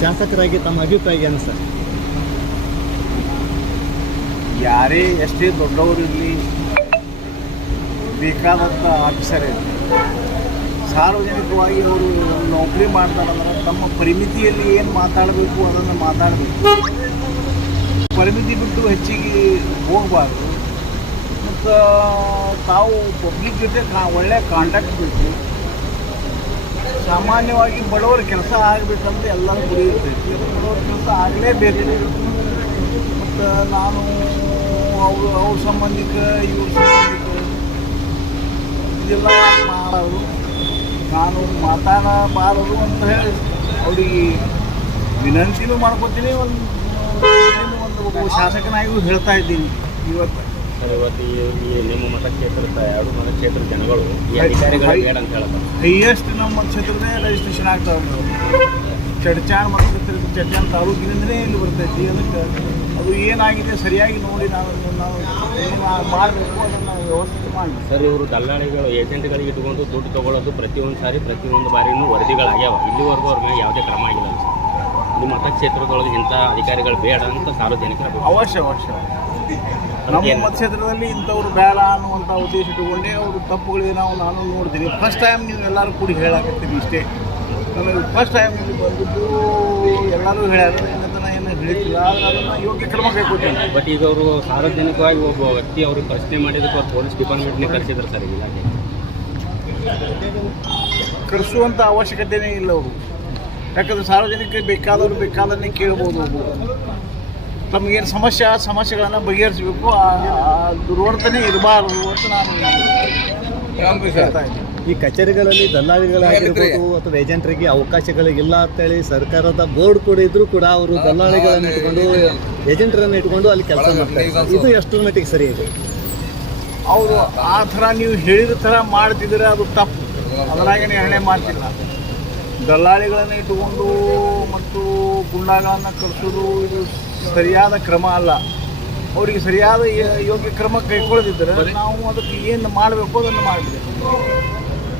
ಶಾಸಕರಾಗಿ ತಮ್ಮ ಅಭಿಪ್ರಾಯ ಏನು ಸರ್? ಯಾರೇ ಎಷ್ಟೇ ದೊಡ್ಡವರಿರಲಿ, ಬೇಕಾದಂಥ ಆಫೀಸರ್ ಇರಲಿ, ಸಾರ್ವಜನಿಕವಾಗಿ ಅವರು ನೌಕರಿ ಮಾಡ್ತಾರಂದ್ರೆ ತಮ್ಮ ಪರಿಮಿತಿಯಲ್ಲಿ ಏನು ಮಾತಾಡಬೇಕು ಅದನ್ನು ಮಾತಾಡಬೇಕು. ಪರಿಮಿತಿ ಬಿಟ್ಟು ಹೆಚ್ಚಿಗೆ ಹೋಗಬಾರ್ದು. ಮತ್ತು ತಾವು ಪಬ್ಲಿಕ್ ಜೊತೆ ಒಳ್ಳೆಯ ಕಾಂಟ್ಯಾಕ್ಟ್ ಬೇಕು. ಸಾಮಾನ್ಯವಾಗಿ ಬಡವರ ಕೆಲಸ ಆಗಬೇಕಂತ ಎಲ್ಲರೂ ಗುರಿ ಇರ್ತೈತಿ. ಬಡವರ ಕೆಲಸ ಆಗಲೇಬೇಕು. ಮತ್ತು ನಾನು ಅವ್ರ ಸಂಬಂಧಿಕ ಇವ್ರ ಸಂಬಂಧಿಕ ಇದೆಲ್ಲ ಮಾಡೋದು, ನಾನು ಮಾತಾಡಬಾರದು ಅಂತ ಹೇಳಿ ಅವರಿಗೆ ವಿನಂತಿನೂ ಮಾಡ್ಕೊತೀನಿ. ಒಂದು ಶಾಸಕನಾಗಿಯೂ ಹೇಳ್ತಾ ಇದ್ದೀನಿ ಇವತ್ತು. ಸರ್, ಇವತ್ತು ಈ ನಿಮ್ಮ ಮತಕ್ಷೇತ್ರದ 2 ಮತಕ್ಷೇತ್ರ ಜನಗಳು ಈ ಅಧಿಕಾರಿಗಳು ಬೇಡ ಅಂತ ಹೇಳ್ತಾರೆ. ಹೈಯೆಸ್ಟ್ ನಮ್ಮ ಕ್ಷೇತ್ರದೇ ರಿಜಿಸ್ಟ್ರೇಷನ್ ಆಗ್ತಾವೆ. ಚಡ್ಚಾಣ ಮತಕ್ಷೇತ್ರ ಚಡ್ಚಾಣ ತಾಲೂಕಿನಿಂದಲೇ ಇಲ್ಲಿ ಬರ್ತೈತಿ. ಅದಕ್ಕೆ ಅದು ಏನಾಗಿದೆ ಸರಿಯಾಗಿ ನೋಡಿ ನಾವು ಏನು ಮಾಡಬೇಕು ಅದನ್ನು ವ್ಯವಸ್ಥೆ ಮಾಡಿ. ಸರ್, ಇವರು ದಲ್ಲಾಳಿಗಳು ಏಜೆಂಟ್ಗಳಿಗೆ ಇಟ್ಕೊಂಡು ದುಡ್ಡು ತೊಗೊಳ್ಳೋದು ಪ್ರತಿಯೊಂದು ಸಾರಿ ಪ್ರತಿಯೊಂದು ಬಾರಿನೂ ವರದಿಗಳಾಗ್ಯಾವ. ಇಲ್ಲಿವರೆಗೂ ಅವ್ರ ಮೇಲೆ ಯಾವುದೇ ಕ್ರಮ ಆಗಿಲ್ಲ ಸರ್. ನಿಮ್ಮ ಮತಕ್ಷೇತ್ರದೊಳಗೆ ಇಂಥ ಅಧಿಕಾರಿಗಳು ಬೇಡ ಅಂತ ಸಾರ್ವಜನಿಕರು ಅವಶ್ಯ ನಮ್ಮ ಮತಕ್ಷೇತ್ರದಲ್ಲಿ ಇಂಥವ್ರು ಬೇಡ ಅನ್ನುವಂಥ ಉದ್ದೇಶ ಇಟ್ಟುಕೊಂಡೇ ಅವರು ತಪ್ಪುಗಳಿಗೆ ನಾನು ನೋಡ್ತೀನಿ. ಫಸ್ಟ್ ಟೈಮ್ ನೀವು ಎಲ್ಲರೂ ಕೂಡಿ ಹೇಳಾಕತ್ತೀನಿ ಇಷ್ಟೇ. ನನಗೆ ಫಸ್ಟ್ ಟೈಮ್ ಇಲ್ಲಿ ಬಂದಿದ್ದು ಎಲ್ಲರೂ ಹೇಳ್ಯಾರ, ಏನು ಹೇಳಿಲ್ಲ, ಅದನ್ನು ಯೋಗ್ಯ ಕ್ರಮ ಕೈಗೊಳ್ತೀನಿ. ಬಟ್ ಈಗ ಅವರು ಸಾರ್ವಜನಿಕವಾಗಿ ಒಬ್ಬ ವ್ಯಕ್ತಿ ಅವ್ರಿಗೆ ಪ್ರಶ್ನೆ ಮಾಡಿದಕ್ಕೆ ಅವ್ರು ಪೊಲೀಸ್ ಡಿಪಾರ್ಟ್ಮೆಂಟ್ನೇ ಕರೆಸಿದ್ರು ಸರ್. ಈಗ ಕರೆಸುವಂಥ ಅವಶ್ಯಕತೆಯೇ ಇಲ್ಲ ಅವರು. ಯಾಕಂದರೆ ಸಾರ್ವಜನಿಕರಿಗೆ ಬೇಕಾದನ್ನೇ ಕೇಳ್ಬೋದು. ತಮಗೇನು ಸಮಸ್ಯೆಗಳನ್ನು ಬಗೆಹರಿಸಬೇಕು, ದುರ್ವರ್ತನೆ ಇರಬಾರದು ಅಂತ ನಾನು ಹೇಳ್ತಾ ಇದ್ದೀನಿ. ಈ ಕಚೇರಿಗಳಲ್ಲಿ ದಲ್ಲಾಳಿಗಳಾಗಿರ್ಬೋದು ಅಥವಾ ಏಜೆಂಟ್ರಿಗೆ ಅವಕಾಶಗಳಿಲ್ಲ ಅಂತೇಳಿ ಸರ್ಕಾರದ ಬೋರ್ಡ್ ಕೂಡ ಇದ್ರೂ ಕೂಡ ಅವರು ದಲ್ಲಾಳಿಗಳನ್ನು ಇಟ್ಕೊಂಡು ಏಜೆಂಟ್ರನ್ನು ಇಟ್ಕೊಂಡು ಅಲ್ಲಿ ಕೆಲಸ ಮಾಡ್ತಾರೆ. ಇದು ಎಷ್ಟು ಮಟ್ಟಿಗೆ ಸರಿ ಇದೆ? ಅವರು ಆ ಥರ ನೀವು ಹೇಳಿದ ಥರ ಮಾಡ್ತಿದ್ರೆ ಅದು ತಪ್ಪು. ಅದರಾಗೆ ನಿರ್ಣಯ ಮಾಡ್ತಿಲ್ಲ. ದಲ್ಲಾಳಿಗಳನ್ನು ಇಟ್ಟುಕೊಂಡು ಮತ್ತು ಗುಂಡಾಗಳನ್ನು ಕಳಿಸೋದು ಇದು ಸರಿಯಾದ ಕ್ರಮ ಅಲ್ಲ. ಅವರಿಗೆ ಸರಿಯಾದ ಯೋಗ್ಯ ಕ್ರಮ ಕೈಗೊಳ್ಳದಿದ್ದರೆ ನಾವು ಅದಕ್ಕೆ ಏನು ಮಾಡಬೇಕು ಅದನ್ನು ಮಾಡಬೇಕು.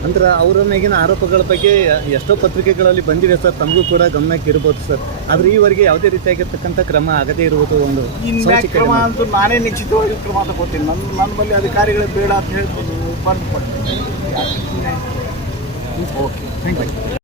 ಅಂದ್ರೆ ಅವರ ಮೇಗಿನ ಆರೋಪಗಳ ಬಗ್ಗೆ ಎಷ್ಟೋ ಪತ್ರಿಕೆಗಳಲ್ಲಿ ಬಂದಿದೆ ಸರ್, ತಮಗೂ ಕೂಡ ಗಮನಕ್ಕೆ ಇರ್ಬೋದು ಸರ್. ಆದರೆ ಈವರೆಗೆ ಯಾವುದೇ ರೀತಿಯಾಗಿರ್ತಕ್ಕಂಥ ಕ್ರಮ ಆಗದೇ ಇರುವುದು ಒಂದು ಕ್ರಮ ಅಂತೂ ನಾನೇ ನಿಶ್ಚಿತವಾಗಿ ಕ್ರಮ ತಗೋತೀನಿ. ನನ್ನ ಬಳಿ ಅಧಿಕಾರಿಗಳೇ ಬೇಡ ಅಂತ ಹೇಳ್ಬೋದು, ಬಂದು ಕೊಡ್ತೀನಿ. Okay, thank you.